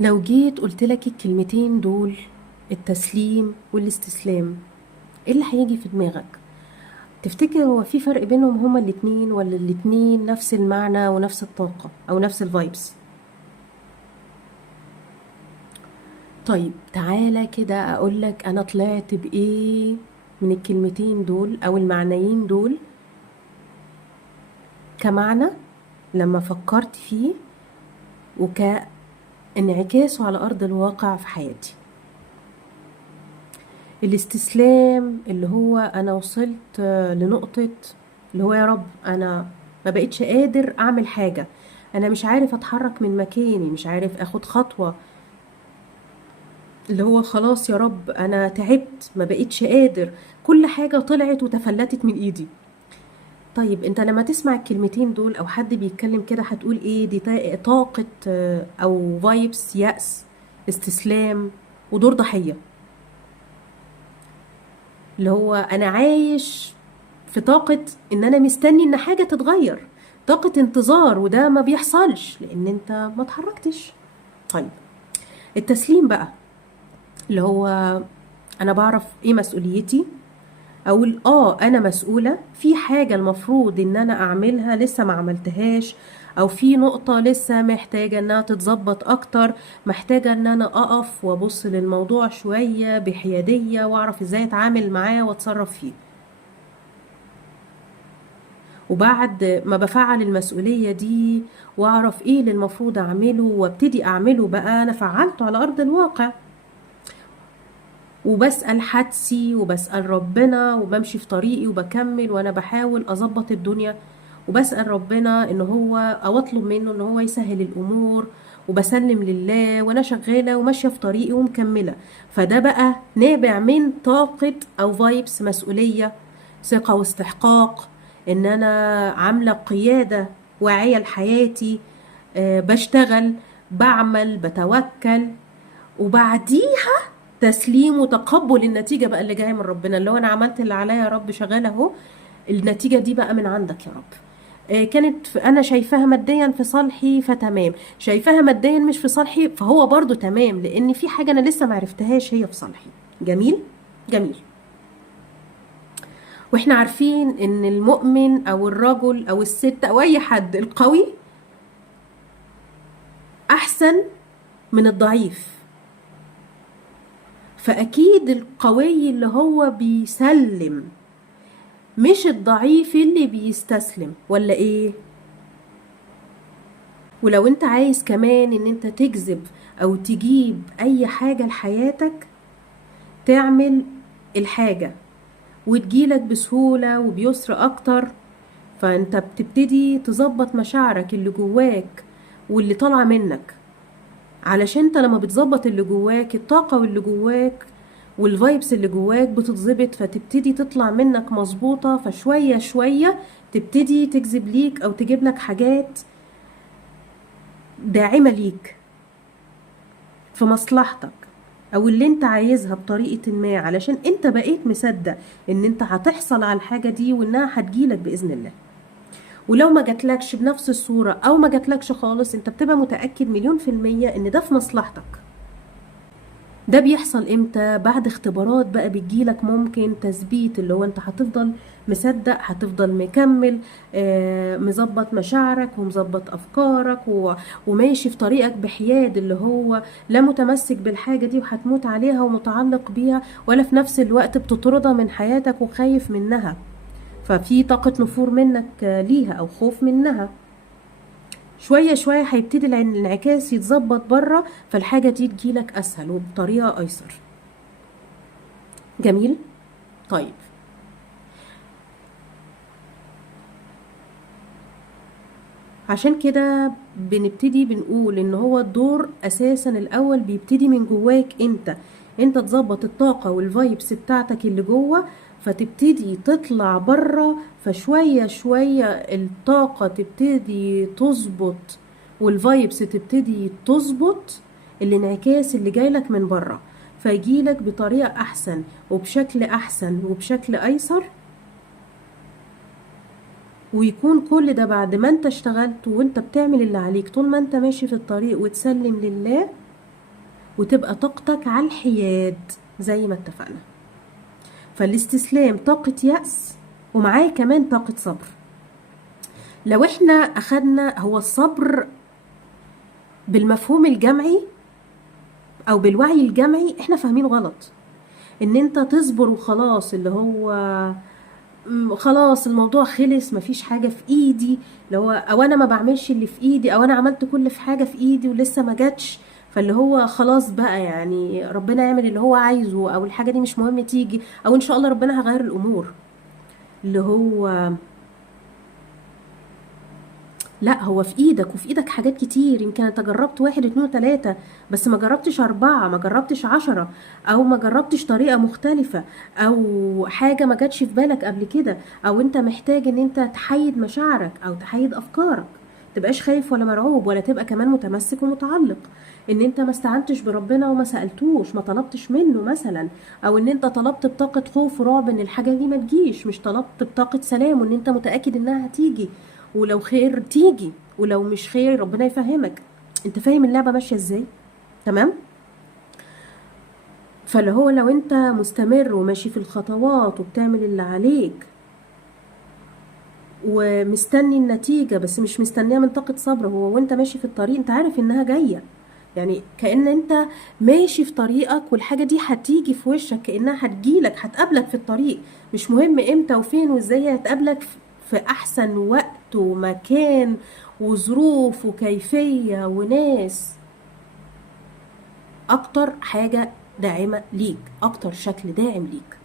لو جيت قلت لك الكلمتين دول، التسليم والاستسلام، ايه اللي هيجي في دماغك؟ تفتكر هو في فرق بينهم هما الاتنين، ولا الاتنين نفس المعنى ونفس الطاقة او نفس الفايبس؟ طيب تعالى كده اقولك انا طلعت بايه من الكلمتين دول او المعنيين دول كمعنى لما فكرت فيه، وكانعكاسه على ارض الواقع في حياتي. الاستسلام اللي هو انا وصلت لنقطة اللي هو يا رب انا ما بقتش قادر اعمل حاجة، انا مش عارف اتحرك من مكاني، مش عارف اخد خطوة، اللي هو خلاص يا رب انا تعبت ما بقتش قادر، كل حاجة طلعت وتفلتت من ايدي. طيب انت لما تسمع الكلمتين دول او حد بيتكلم كده هتقول ايه؟ دي طاقة او فايبس يأس، استسلام، ودور ضحية. اللي هو انا عايش في طاقة ان انا مستني ان حاجة تتغير، طاقة انتظار، وده ما بيحصلش لان انت ما اتحركتش. طيب التسليم بقى اللي هو انا بعرف ايه مسؤوليتي، اقول انا مسؤولة في حاجة المفروض ان انا اعملها لسه ما عملتهاش، او في نقطة لسه محتاجة انها تتظبط اكتر، محتاجة ان انا اقف وابص للموضوع شوية بحيادية واعرف ازاي اتعامل معاه واتصرف فيه. وبعد ما بفعل المسؤولية دي واعرف ايه اللي المفروض اعمله وابتدي اعمله، بقى انا فعلته على ارض الواقع، وبسأل حدسي وبسأل ربنا وبمشي في طريقي وبكمل وانا بحاول اظبط الدنيا، وبسأل ربنا ان هو او اطلب منه ان هو يسهل الامور، وبسلم لله وانا شغالة وماشية في طريقي ومكملة. فده بقى نابع من طاقة او فايبس مسؤولية، ثقة واستحقاق، ان انا عاملة قيادة واعية لحياتي، بشتغل، بعمل، بتوكل. وبعديها تسليم وتقبل النتيجة بقى اللي جاية من ربنا، اللي هو أنا عملت اللي عليا يا رب، شغال أهو، النتيجة دي بقى من عندك يا رب. كانت أنا شايفاها ماديا في صالحي فتمام، شايفاها ماديا مش في صالحي فهو برضو تمام، لأن في حاجة أنا لسه معرفتهاش هي في صالحي. جميل؟ جميل. واحنا عارفين ان المؤمن او الرجل او الست او اي حد القوي احسن من الضعيف، فاكيد القوي اللي هو بيسلم، مش الضعيف اللي بيستسلم، ولا ايه؟ ولو انت عايز كمان ان انت تجذب او تجيب اي حاجة لحياتك، تعمل الحاجة وتجيلك بسهولة وبيسر اكتر، فانت بتبتدي تظبط مشاعرك اللي جواك واللي طالعة منك، علشان انت لما بتظبط اللي جواك، الطاقة واللي جواك والفايبس اللي جواك بتتظبط، فتبتدي تطلع منك مظبوطة، فشوية شوية تبتدي تجذب ليك او تجيب لك حاجات داعمة ليك في مصلحتك، او اللي انت عايزها بطريقة ما، علشان انت بقيت مصدق ان انت هتحصل على الحاجة دي وانها هتجيلك بإذن الله. ولو ما جاتلكش بنفس الصورة او ما جاتلكش خالص، انت بتبقى متأكد مليون في المية ان ده في مصلحتك. ده بيحصل امتى؟ بعد اختبارات بقى بتجيلك، ممكن تثبيت، اللي هو انت هتفضل مصدق، هتفضل مكمل، مظبط مشاعرك ومظبط افكارك وماشي في طريقك بحياد، اللي هو لا متمسك بالحاجة دي وهتموت عليها ومتعلق بيها، ولا في نفس الوقت بتطردها من حياتك وخايف منها، ففي طاقة نفور منك ليها او خوف منها. شوية شوية هيبتدي الانعكاس يتظبط بره، فالحاجة دي تجيلك أسهل وبطريقة أيسر. جميل؟ طيب عشان كده بنبتدي بنقول ان هو الدور اساسا الاول بيبتدي من جواك انت تظبط الطاقة والفايبس بتاعتك اللي جوه، فتبتدي تطلع بره، فشوية شوية الطاقة تبتدي تظبط والفايبس تبتدي تظبط الانعكاس اللي جايلك من بره، فيجيلك بطريقة احسن وبشكل احسن وبشكل ايسر. ويكون كل ده بعد ما انت اشتغلت وانت بتعمل اللي عليك، طول ما انت ماشي في الطريق وتسلم لله، وتبقى طاقتك على الحياد زي ما اتفقنا. فالاستسلام طاقة يأس، ومعاه كمان طاقة صبر. لو احنا اخدنا هو الصبر بالمفهوم الجمعي او بالوعي الجمعي، احنا فاهمين غلط ان انت تصبر وخلاص، اللي هو خلاص الموضوع خلص، مفيش حاجة في ايدي، اللي هو او انا ما بعملش اللي في ايدي، او انا عملت كل في حاجة في ايدي ولسه ما جاتش، فاللي هو خلاص بقى يعني ربنا يعمل اللي هو عايزه، او الحاجة دي مش مهم تيجي، او ان شاء الله ربنا هيغير الامور. اللي هو لا، هو في ايدك، وفي ايدك حاجات كتير. يمكن انت جربت 1 2 3، بس ما جربتش 4، ما جربتش 10، او ما جربتش طريقة مختلفة، او حاجة ما جاتش في بالك قبل كده، او انت محتاج ان انت تحيد مشاعرك او تحيد افكارك. تبقاش خايف ولا مرعوب، ولا تبقى كمان متمسك ومتعلق ان انت ما استعنتش بربنا وما سألتوش، ما طلبتش منه مثلا، او ان انت طلبت بطاقة خوف ورعب ان الحاجة دي ما تجيش، مش طلبت بطاقة سلام وان انت متأكد انها هتيجي، ولو خير تيجي، ولو مش خير ربنا يفهمك. انت فاهم اللعبة ماشية ازاي؟ تمام. فاللي هو لو انت مستمر وماشي في الخطوات وبتعمل اللي عليك ومستني النتيجة، بس مش مستنيها من طاقة صبر، هو وانت ماشي في الطريق انت عارف انها جاية، يعني كأن انت ماشي في طريقك والحاجة دي هتيجي في وشك، كأنها هتجيلك هتقابلك في الطريق، مش مهم امتى وفين وازاي هتقابلك، في احسن وقت ومكان وظروف وكيفية وناس. اكتر حاجة داعمة ليك، اكتر شكل داعم ليك.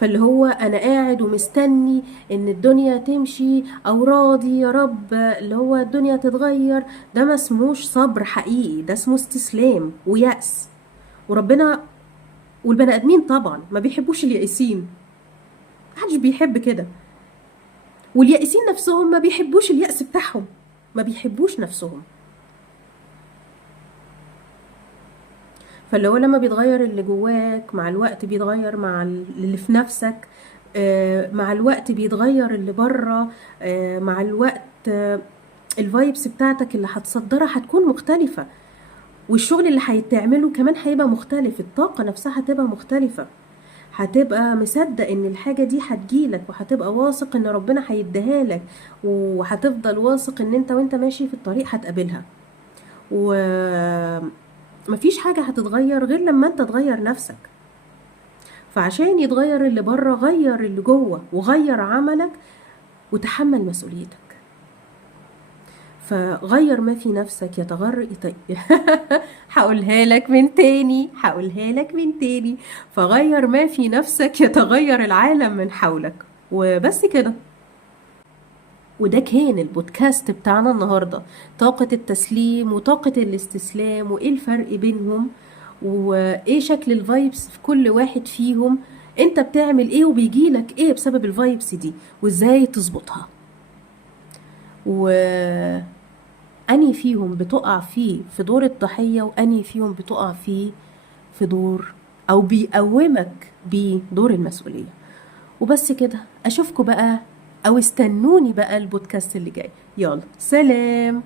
فاللي هو انا قاعد ومستني ان الدنيا تمشي، او راضي يا رب اللي هو الدنيا تتغير، ده ما اسموش صبر حقيقي، ده اسمه استسلام ويأس. وربنا والبني ادمين طبعا ما بيحبوش اليائسين، محدش بيحب كده، واليائسين نفسهم ما بيحبوش اليأس بتاعهم، ما بيحبوش نفسهم. فاللي هو لما بيتغير اللي جواك مع الوقت بيتغير مع اللي في نفسك، مع الوقت بيتغير اللي بره، مع الوقت الفايبس بتاعتك اللي هتصدرها هتكون مختلفة، والشغل اللي هيتعمله كمان هيبقى مختلف، الطاقة نفسها هتبقى مختلفة، هتبقى مصدق ان الحاجة دي هتجيلك، وهتبقى واثق ان ربنا هيديها لك، وهتفضل واثق ان انت وانت ماشي في الطريق هتقابلها. ومفيش حاجة هتتغير غير لما انت تغير نفسك. فعشان يتغير اللي بره، غير اللي جوه وغير عملك وتحمل مسؤوليتك. فغير ما في نفسك يتغير هقولها لك من تاني. فغير ما في نفسك يتغير العالم من حولك. وبس كده. وده كان البودكاست بتاعنا النهاردة، طاقة التسليم وطاقة الاستسلام، وايه الفرق بينهم، وايه شكل الفايبس في كل واحد فيهم، انت بتعمل ايه وبيجيلك ايه بسبب الفايبس دي، وازاي تظبطها، واني فيهم بتقع فيه في دور الضحية، واني فيهم بتقع فيه في دور او بيقومك بدور المسؤولية. وبس كده. اشوفكم بقى، او استنوني بقى البودكاست اللي جاي. يلا سلام.